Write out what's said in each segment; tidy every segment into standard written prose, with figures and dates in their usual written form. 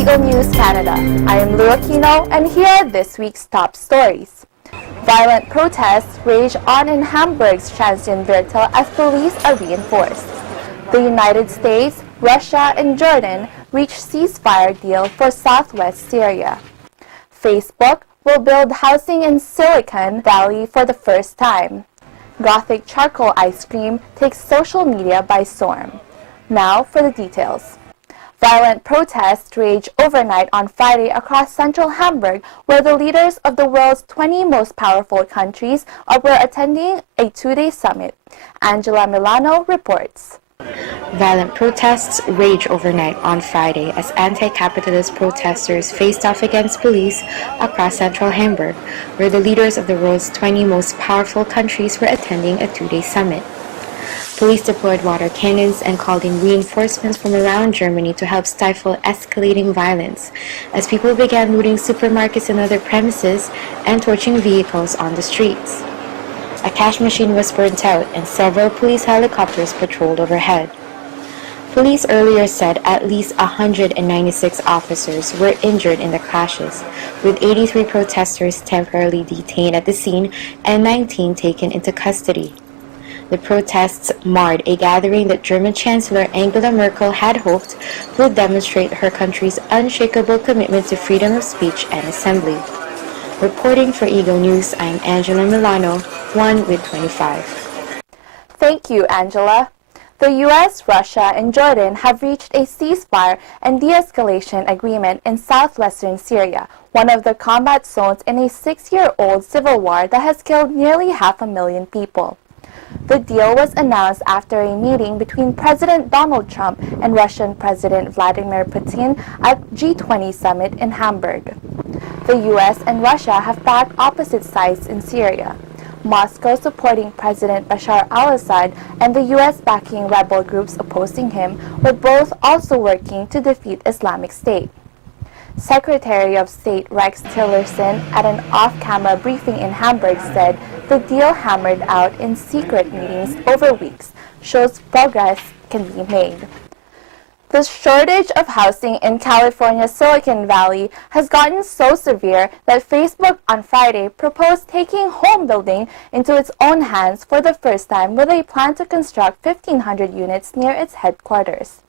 Eagle News Canada. I am Lou Aquino, and here are this week's top stories. Violent protests rage on in Hamburg's Transitviertel as police are reinforced. The United States, Russia, and Jordan reach ceasefire deal for southwest Syria. Facebook will build housing in Silicon Valley for the first time. Gothic charcoal ice cream takes social media by storm. Now for the details. Violent protests raged overnight on Friday across central Hamburg, where the leaders of the world's 20 most powerful countries were attending a two-day summit. Angela Milano reports. Violent protests raged overnight on Friday as anti-capitalist protesters faced off against police across central Hamburg, where the leaders of the world's 20 most powerful countries were attending a two-day summit. Police deployed water cannons and called in reinforcements from around Germany to help stifle escalating violence, as people began looting supermarkets and other premises and torching vehicles on the streets. A cash machine was burnt out and several police helicopters patrolled overhead. Police earlier said at least 196 officers were injured in the clashes, with 83 protesters temporarily detained at the scene and 19 taken into custody. The protests marred a gathering that German Chancellor Angela Merkel had hoped would demonstrate her country's unshakable commitment to freedom of speech and assembly. Reporting for Eagle News, I'm Angela Milano, 1 with 25. Thank you, Angela. The U.S., Russia, and Jordan have reached a ceasefire and de-escalation agreement in southwestern Syria, one of the combat zones in a 6-year-old civil war that has killed nearly 500,000 people. The deal was announced after a meeting between President Donald Trump and Russian President Vladimir Putin at G20 summit in Hamburg. The U.S. and Russia have backed opposite sides in Syria. Moscow supporting President Bashar al-Assad and the U.S. backing rebel groups opposing him were both also working to defeat Islamic State. Secretary of State Rex Tillerson at an off-camera briefing in Hamburg said the deal hammered out in secret meetings over weeks shows progress can be made. The shortage of housing in California's Silicon Valley has gotten so severe that Facebook on Friday proposed taking home building into its own hands for the first time with a plan to construct 1,500 units near its headquarters.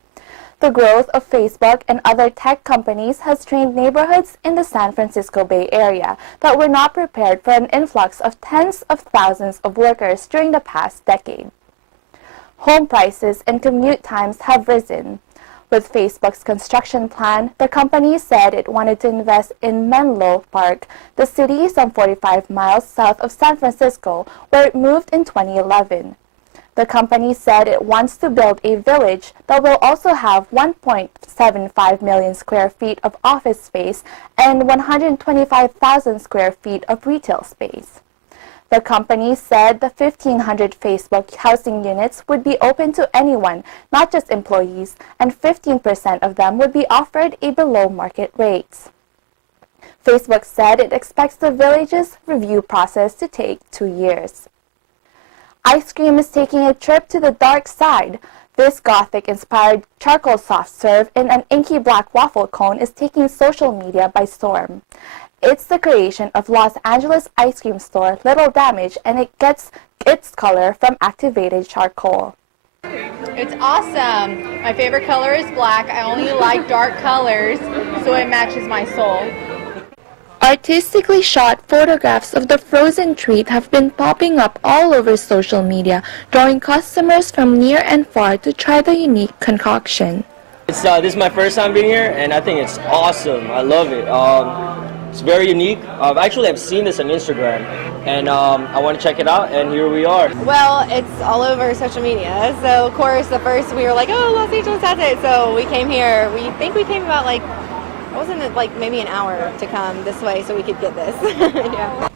The growth of Facebook and other tech companies has strained neighborhoods in the San Francisco Bay Area that were not prepared for an influx of tens of thousands of workers during the past decade. Home prices and commute times have risen. With Facebook's construction plan, the company said it wanted to invest in Menlo Park, the city some 45 miles south of San Francisco, where it moved in 2011. The company said it wants to build a village that will also have 1.75 million square feet of office space and 125,000 square feet of retail space. The company said the 1,500 Facebook housing units would be open to anyone, not just employees, and 15% of them would be offered a below-market rates. Facebook said it expects the village's review process to take 2 years. Ice cream is taking a trip to the dark side. This Gothic-inspired charcoal soft serve in an inky black waffle cone is taking social media by storm. It's the creation of Los Angeles ice cream store Little Damage, and it gets its color from activated charcoal. It's awesome. My favorite color is black. I only like dark colors, so it matches my soul. Artistically shot photographs of the frozen treat have been popping up all over social media, drawing customers from near and far to try the unique concoction. This is my first time being here, and I think it's awesome. I love it. It's very unique. I've seen this on Instagram, and I want to check it out, and here we are. Well, it's all over social media. So, of course, the first we were like, oh, Los Angeles has it. So we came here. We think we came about maybe an hour to come this way so we could get this. Yeah.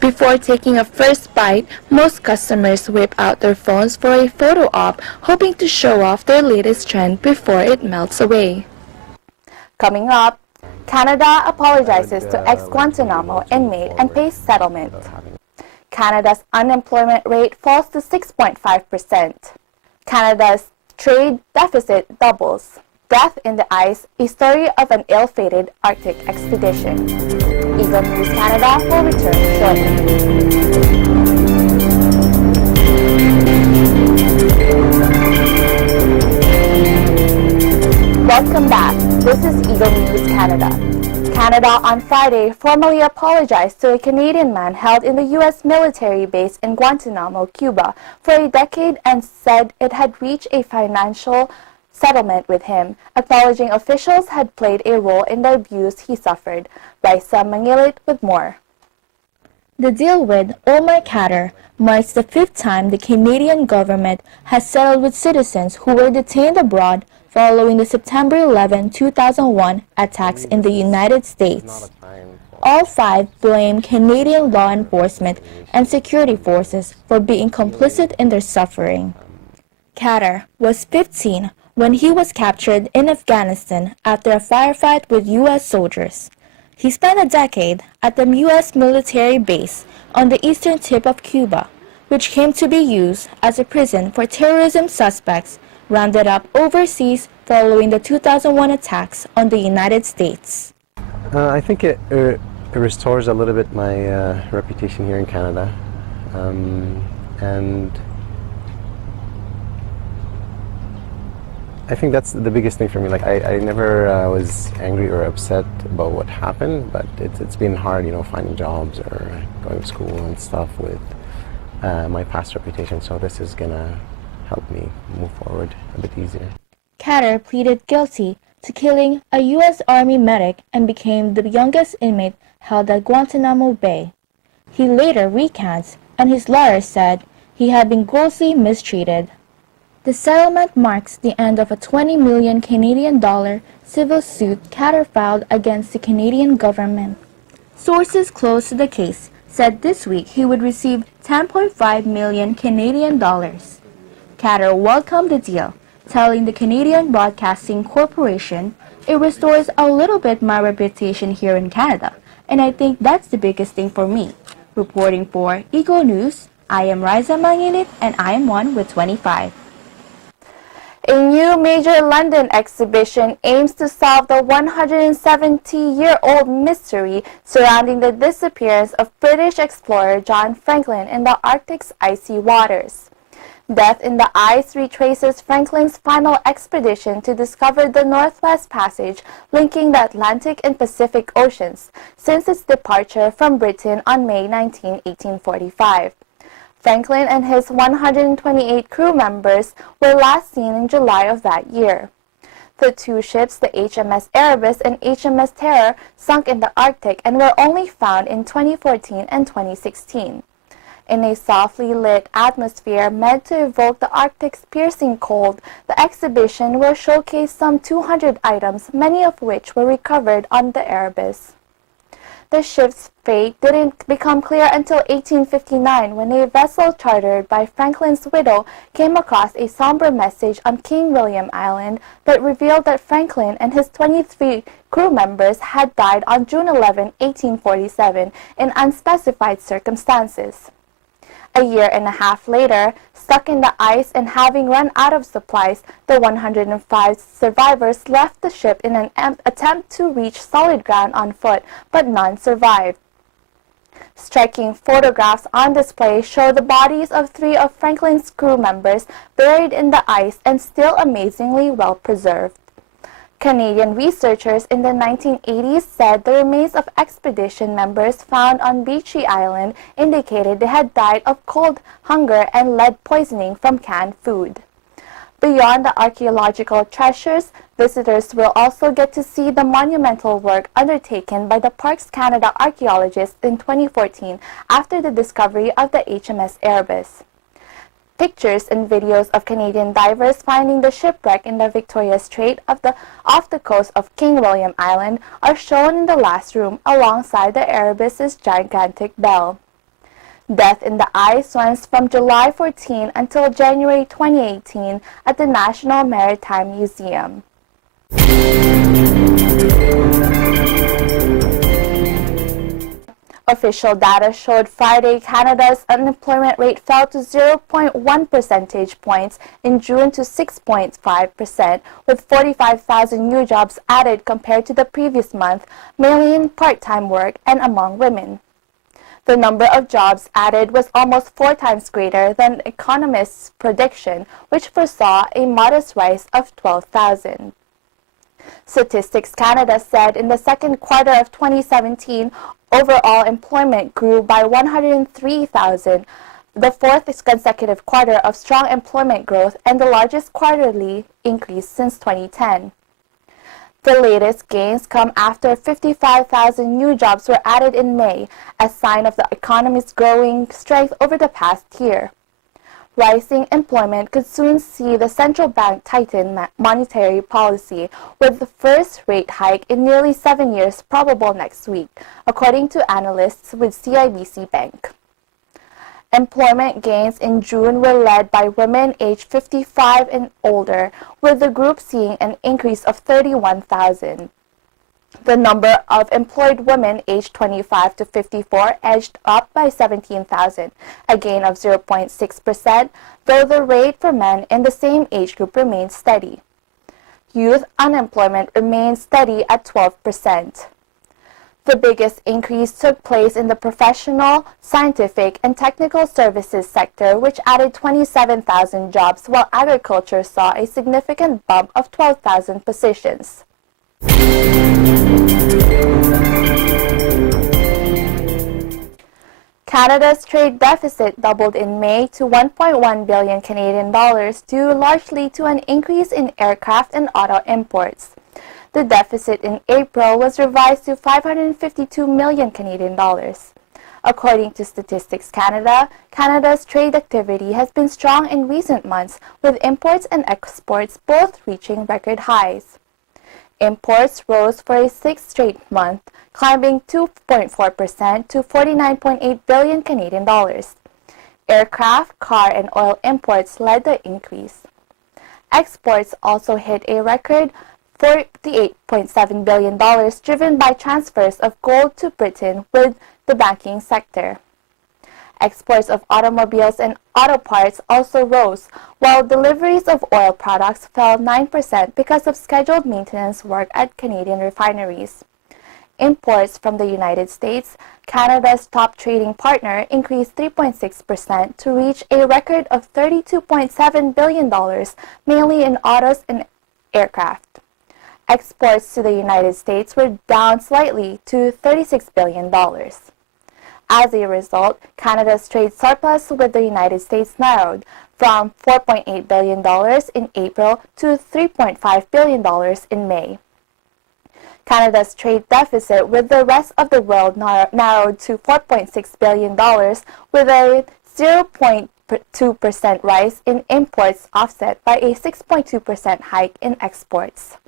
Before taking a first bite, most customers whip out their phones for a photo op, hoping to show off their latest trend before it melts away. Coming up, Canada apologizes to ex-Guantanamo inmate and pays settlement. Canada's unemployment rate falls to 6.5%. Canada's trade deficit doubles. Death in the Ice, a story of an ill-fated Arctic expedition. Eagle News Canada will return shortly. Welcome back. This is Eagle News Canada. Canada on Friday formally apologized to a Canadian man held in the U.S. military base in Guantanamo, Cuba, for a decade and said it had reached a financial settlement with him, acknowledging officials had played a role in the abuse he suffered. Raisa Mangilit with more. The deal with Omar Khadr marks the fifth time the Canadian government has settled with citizens who were detained abroad following the September 11, 2001 attacks in the United States. All five blame Canadian law enforcement and security forces for being complicit in their suffering. Khadr was 15 when he was captured in Afghanistan after a firefight with U.S. soldiers. He spent a decade at the U.S. military base on the eastern tip of Cuba, which came to be used as a prison for terrorism suspects rounded up overseas following the 2001 attacks on the United States. I think it restores a little bit my reputation here in Canada, and I think that's the biggest thing for me. Like I never was angry or upset about what happened, but it's been hard, finding jobs or going to school and stuff with my past reputation. So this is gonna help me move forward a bit easier. Khadr pleaded guilty to killing a U.S. Army medic and became the youngest inmate held at Guantanamo Bay. He later recants, and his lawyer said he had been grossly mistreated. The settlement marks the end of a 20 million Canadian dollar civil suit Khadr filed against the Canadian government. Sources close to the case said this week he would receive 10.5 million Canadian dollars. Khadr welcomed the deal, telling the Canadian Broadcasting Corporation, "It restores a little bit my reputation here in Canada, and I think that's the biggest thing for me." Reporting for Eagle News, I am Raisa Mangilit, and I am one with 25. A new major London exhibition aims to solve the 170-year-old mystery surrounding the disappearance of British explorer John Franklin in the Arctic's icy waters. Death in the Ice retraces Franklin's final expedition to discover the Northwest Passage linking the Atlantic and Pacific Oceans since its departure from Britain on May 19, 1845. Franklin and his 128 crew members were last seen in July of that year. The two ships, the HMS Erebus and HMS Terror, sunk in the Arctic and were only found in 2014 and 2016. In a softly lit atmosphere meant to evoke the Arctic's piercing cold, the exhibition will showcase some 200 items, many of which were recovered on the Erebus. The ship's fate didn't become clear until 1859 when a vessel chartered by Franklin's widow came across a somber message on King William Island that revealed that Franklin and his 23 crew members had died on June 11, 1847 in unspecified circumstances. A year and a half later, stuck in the ice and having run out of supplies, the 105 survivors left the ship in an attempt to reach solid ground on foot, but none survived. Striking photographs on display show the bodies of 3 of Franklin's crew members buried in the ice and still amazingly well preserved. Canadian researchers in the 1980s said the remains of expedition members found on Beechey Island indicated they had died of cold, hunger, and lead poisoning from canned food. Beyond the archaeological treasures, visitors will also get to see the monumental work undertaken by the Parks Canada archaeologists in 2014 after the discovery of the HMS Erebus. Pictures and videos of Canadian divers finding the shipwreck in the Victoria Strait off the coast of King William Island are shown in the last room alongside the Erebus's gigantic bell. Death in the Ice runs from July 14 until January 2018 at the National Maritime Museum. Official data showed Friday Canada's unemployment rate fell to 0.1 percentage points in June to 6.5%, with 45,000 new jobs added compared to the previous month, mainly in part-time work and among women. The number of jobs added was almost 4 times greater than economists' prediction, which foresaw a modest rise of 12,000. Statistics Canada said in the second quarter of 2017, overall employment grew by 103,000, the fourth consecutive quarter of strong employment growth and the largest quarterly increase since 2010. The latest gains come after 55,000 new jobs were added in May, a sign of the economy's growing strength over the past year. Rising employment could soon see the central bank tighten monetary policy, with the first rate hike in nearly 7 years probable next week, according to analysts with CIBC Bank. Employment gains in June were led by women aged 55 and older, with the group seeing an increase of 31,000. The number of employed women aged 25 to 54 edged up by 17,000, a gain of 0.6%, though the rate for men in the same age group remained steady. Youth unemployment remained steady at 12%. The biggest increase took place in the professional, scientific, and technical services sector, which added 27,000 jobs, while agriculture saw a significant bump of 12,000 positions. Canada's trade deficit doubled in May to 1.1 billion Canadian dollars, due largely to an increase in aircraft and auto imports. The deficit in April was revised to 552 million Canadian dollars. According to Statistics Canada, Canada's trade activity has been strong in recent months, with imports and exports both reaching record highs. Imports rose for a sixth straight month, climbing 2.4% to 49.8 billion Canadian dollars. Aircraft, car, and oil imports led the increase. Exports also hit a record $48.7 billion, driven by transfers of gold to Britain with the banking sector. Exports of automobiles and auto parts also rose, while deliveries of oil products fell 9% because of scheduled maintenance work at Canadian refineries. Imports from the United States, Canada's top trading partner, increased 3.6% to reach a record of $32.7 billion, mainly in autos and aircraft. Exports to the United States were down slightly to $36 billion. As a result, Canada's trade surplus with the United States narrowed from $4.8 billion in April to $3.5 billion in May. Canada's trade deficit with the rest of the world narrowed to $4.6 billion, with a 0.2% rise in imports offset by a 6.2% hike in exports.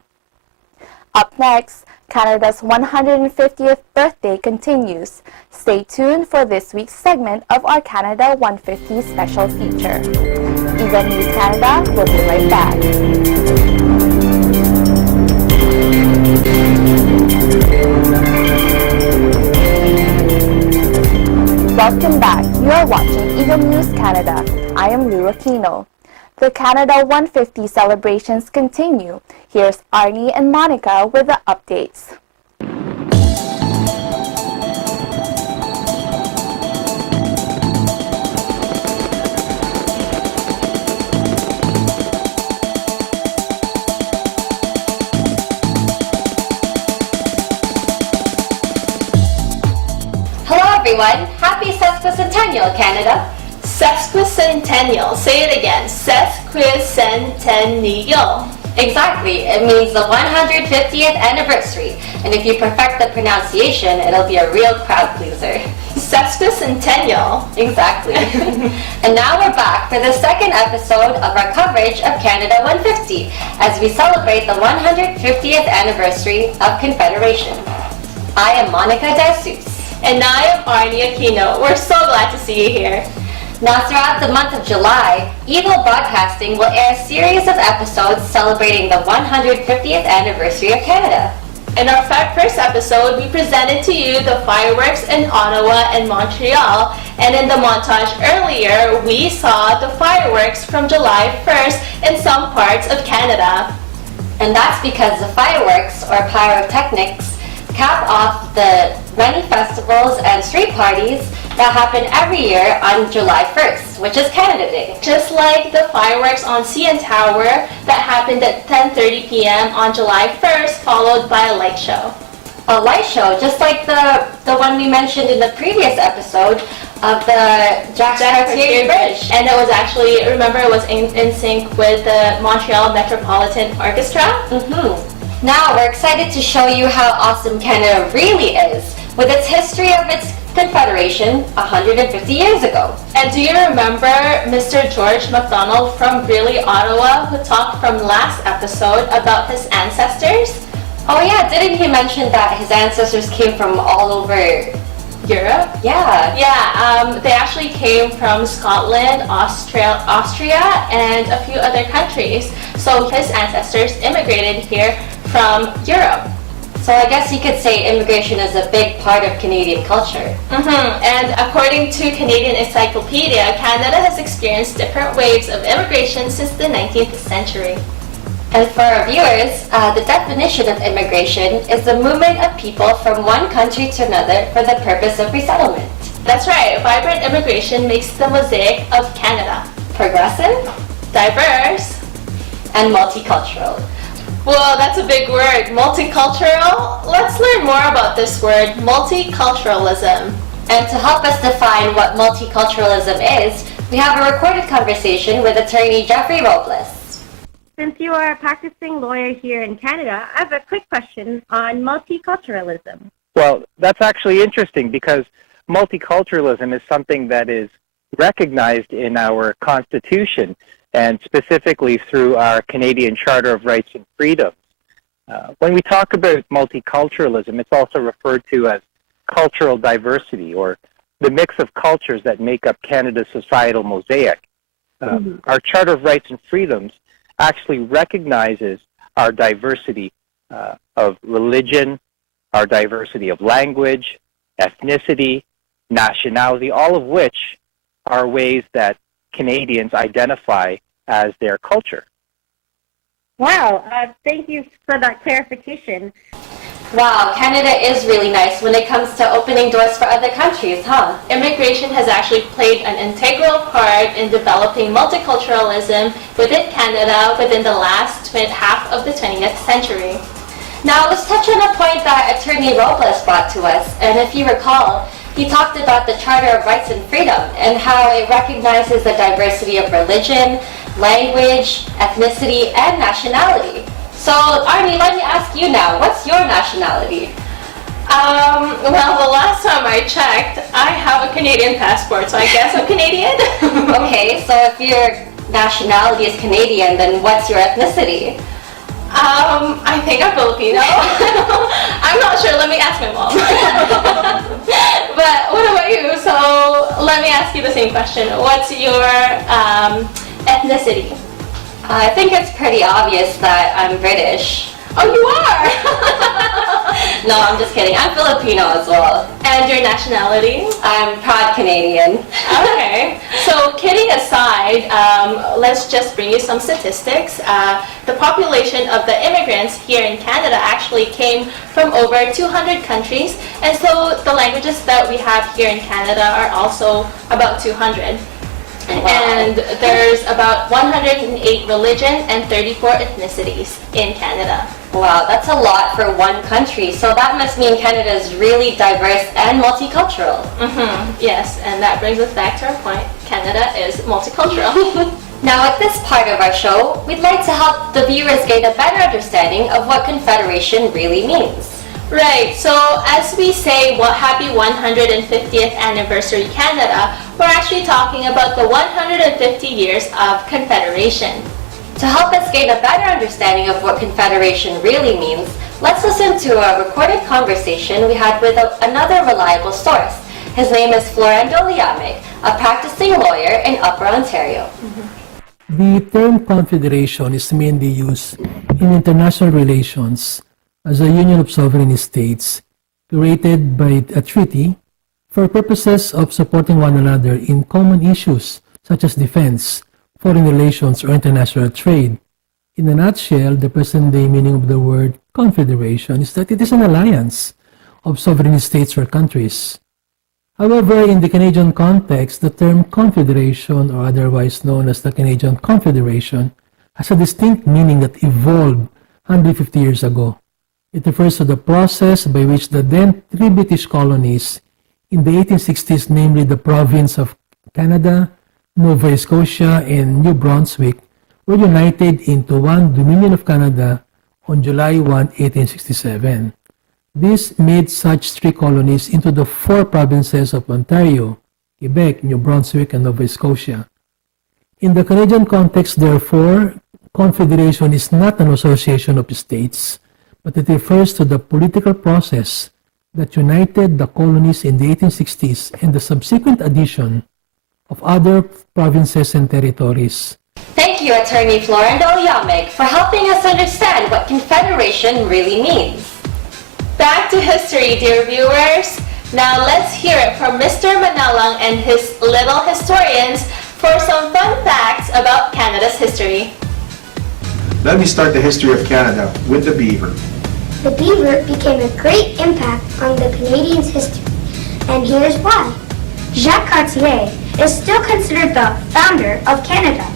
Up next, Canada's 150th birthday continues. Stay tuned for this week's segment of our Canada 150 special feature. Eagle News Canada will be right back. Welcome back. You are watching Eagle News Canada. I am Lou Aquino. The Canada 150 celebrations continue. Here's Arnie and Monica with the updates. Hello everyone! Happy Sesquicentennial, Canada! Sesquicentennial. Say it again. Sesquicentennial. Exactly. It means the 150th anniversary. And if you perfect the pronunciation, it'll be a real crowd pleaser. Sesquicentennial. Exactly. And now we're back for the second episode of our coverage of Canada 150 as we celebrate the 150th anniversary of Confederation. I am Monica Darsus. And I am Arnie Aquino. We're so glad to see you here. Now, throughout the month of July, Eagle Broadcasting will air a series of episodes celebrating the 150th anniversary of Canada. In our first episode, we presented to you the fireworks in Ottawa and Montreal, and in the montage earlier, we saw the fireworks from July 1st in some parts of Canada. And that's because the fireworks, or pyrotechnics, cap off the many festivals and street parties that happen every year on July 1st, which is Canada Day. Just like the fireworks on CN Tower that happened at 10:30 p.m. on July 1st, followed by a light show. A light show, just like the one we mentioned in the previous episode of the Jacques Cartier Bridge. And it was actually, remember, it was in sync with the Montreal Metropolitan Orchestra. Now we're excited to show you how awesome Canada really is, with its history of its Confederation 150 years ago. And do you remember Mr. George MacDonald from Greeley, Ottawa, who talked from last episode about his ancestors? Oh yeah, didn't he mention that his ancestors came from all over Europe? Yeah. Yeah, they actually came from Scotland, Austria, and a few other countries. So his ancestors immigrated here from Europe. So I guess you could say immigration is a big part of Canadian culture. And according to Canadian Encyclopedia, Canada has experienced different waves of immigration since the 19th century. And for our viewers, the definition of immigration is the movement of people from one country to another for the purpose of resettlement. That's right, vibrant immigration makes the mosaic of Canada. Progressive, Diverse, and multicultural. well, that's a big word. Multicultural? Let's learn more about this word, multiculturalism. And to help us define what multiculturalism is, we have a recorded conversation with attorney Jeffrey Robles. Since you are a practicing lawyer here in Canada, I have a quick question on multiculturalism. Well, that's actually interesting because multiculturalism is something that is recognized in our Constitution and specifically through our Canadian Charter of Rights and Freedoms. When we talk about multiculturalism, it's also referred to as cultural diversity, or the mix of cultures that make up Canada's societal mosaic. Our Charter of Rights and Freedoms actually recognizes our diversity of religion, our diversity of language, ethnicity, nationality, all of which are ways that Canadians identify as their culture. Wow, thank you for that clarification. Wow, Canada is really nice when it comes to opening doors for other countries, huh? Immigration has actually played an integral part in developing multiculturalism within Canada within the last half of the 20th century. Now let's touch on a point that attorney Robles brought to us, and if you recall, he talked about the Charter of Rights and Freedom and how it recognizes the diversity of religion, language, ethnicity, and nationality. So, Arnie, let me ask you now, what's your nationality? Well, the last time I checked, I have a Canadian passport, so I guess I'm Canadian. Okay, so if your nationality is Canadian, then what's your ethnicity? I think I'm Filipino. I'm not sure, let me ask my mom. But what about you? So let me ask you the same question. What's your ethnicity? I think it's pretty obvious that I'm British. Oh, you are? No, I'm just kidding. I'm Filipino as well. And your nationality? I'm proud Canadian. Okay. So kidding aside, let's just bring you some statistics. The population of the immigrants here in Canada actually came from over 200 countries. And so the languages that we have here in Canada are also about 200. Wow. And there's about 108 religions and 34 ethnicities in Canada. Wow, that's a lot for one country. So that must mean Canada is really diverse and multicultural. Yes, and that brings us back to our point. Canada is multicultural. Now at this part of our show, we'd like to help the viewers gain a better understanding of what Confederation really means. Right, so as we say, well, happy 150th anniversary Canada, we're actually talking about the 150 years of Confederation. To help us gain a better understanding of what Confederation really means, let's listen to a recorded conversation we had with another reliable source. His name is Florendo Liamig, a practicing lawyer in Upper Ontario. The term confederation is mainly used in international relations as a union of sovereign states created by a treaty for purposes of supporting one another in common issues such as defense, foreign relations, or international trade. In a nutshell, the present-day meaning of the word confederation is that it is an alliance of sovereign states or countries. However, in the Canadian context, the term confederation, or otherwise known as the Canadian Confederation, has a distinct meaning that evolved 150 years ago. It refers to the process by which the then three British colonies in the 1860s, namely the province of Canada, Nova Scotia, and New Brunswick, were united into one Dominion of Canada on July 1, 1867. This made such three colonies into the four provinces of Ontario, Quebec, New Brunswick, and Nova Scotia. In the Canadian context, therefore, confederation is not an association of states, but it refers to the political process that united the colonies in the 1860s and the subsequent addition of other provinces and territories. Thank you, Attorney Florendo Yamig, for helping us understand what confederation really means. Back to history, dear viewers. Now let's hear it from Mr. Manalang and his little historians for some fun facts about Canada's history. Let me start the history of Canada with the beaver. The beaver became a great impact on the Canadians' history, and here's why. Jacques Cartier is still considered the founder of Canada.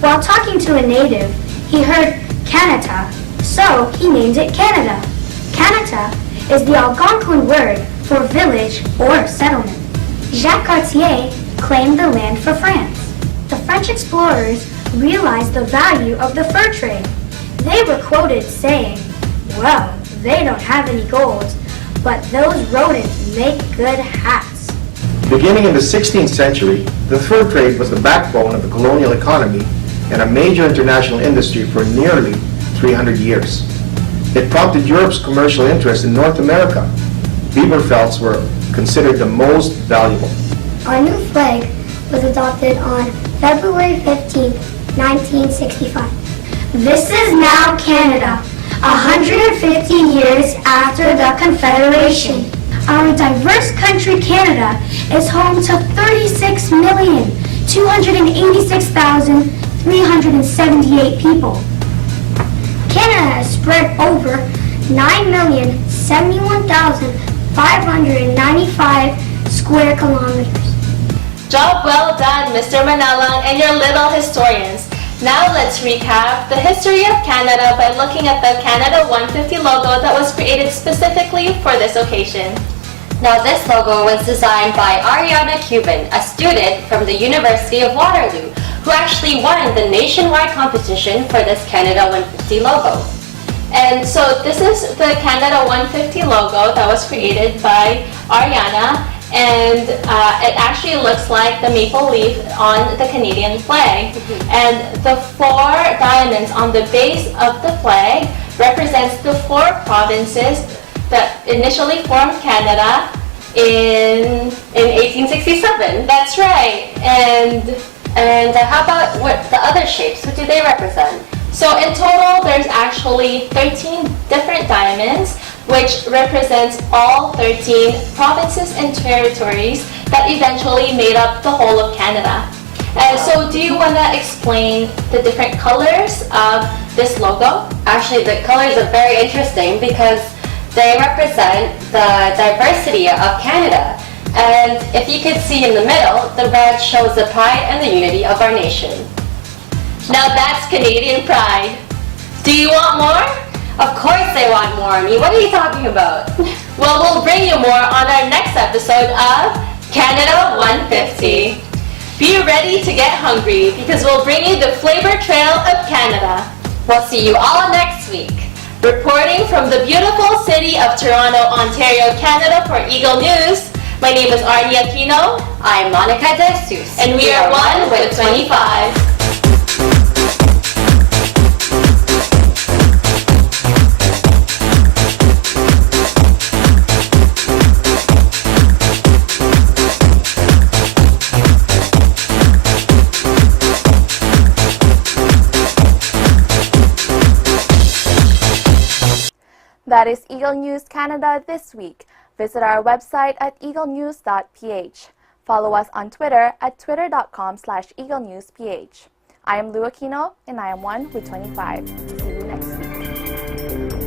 While talking to a native, he heard Canada, so he named it Canada. Canada is the Algonquin word for village or settlement. Jacques Cartier claimed the land for France. The French explorers realized the value of the fur trade. They were quoted saying, "Well, they don't have any gold, but those rodents make good hats." Beginning in the 16th century, the fur trade was the backbone of the colonial economy and a major international industry for nearly 300 years. It prompted Europe's commercial interest in North America. Beaver felts were considered the most valuable. Our new flag was adopted on February 15, 1965. This is now Canada, 150 years after the Confederation. Our diverse country, Canada, is home to 36,286,378 people. Canada has spread over 9,071,595 square kilometers. Job well done, Mr. Manalang and your little historians. Now let's recap the history of Canada by looking at the Canada 150 logo that was created specifically for this occasion. Now this logo was designed by Ariana Cuban, a student from the University of Waterloo, who actually won the nationwide competition for this Canada 150 logo. And so this is the Canada 150 logo that was created by Ariana, and it actually looks like the maple leaf on the Canadian flag. And the four diamonds on the base of the flag represents the four provinces that initially formed Canada in 1867. That's right. And how about what the other shapes? What do they represent? So in total, there's actually 13 different diamonds, which represents all 13 provinces and territories that eventually made up the whole of Canada. And so do you want to explain the different colors of this logo? Actually, the colors are very interesting because they represent the diversity of Canada. And if you could see in the middle, the red shows the pride and the unity of our nation. Now that's Canadian pride. Do you want more? Of course they want more, Me. What are you talking about? Well, we'll bring you more on our next episode of Canada 150. Be ready to get hungry because we'll bring you the flavor trail of Canada. We'll see you all next week. Reporting from the beautiful city of Toronto, Ontario, Canada for Eagle News, my name is Arnie Aquino. I'm Monica De Jesus. And we are one with 25. That is Eagle News Canada this week. Visit our website at Eaglenews.PH. Follow us on Twitter at twitter.com/EagleNewsPH. I am Lou Aquino, and I am 1 with 25. See you next week.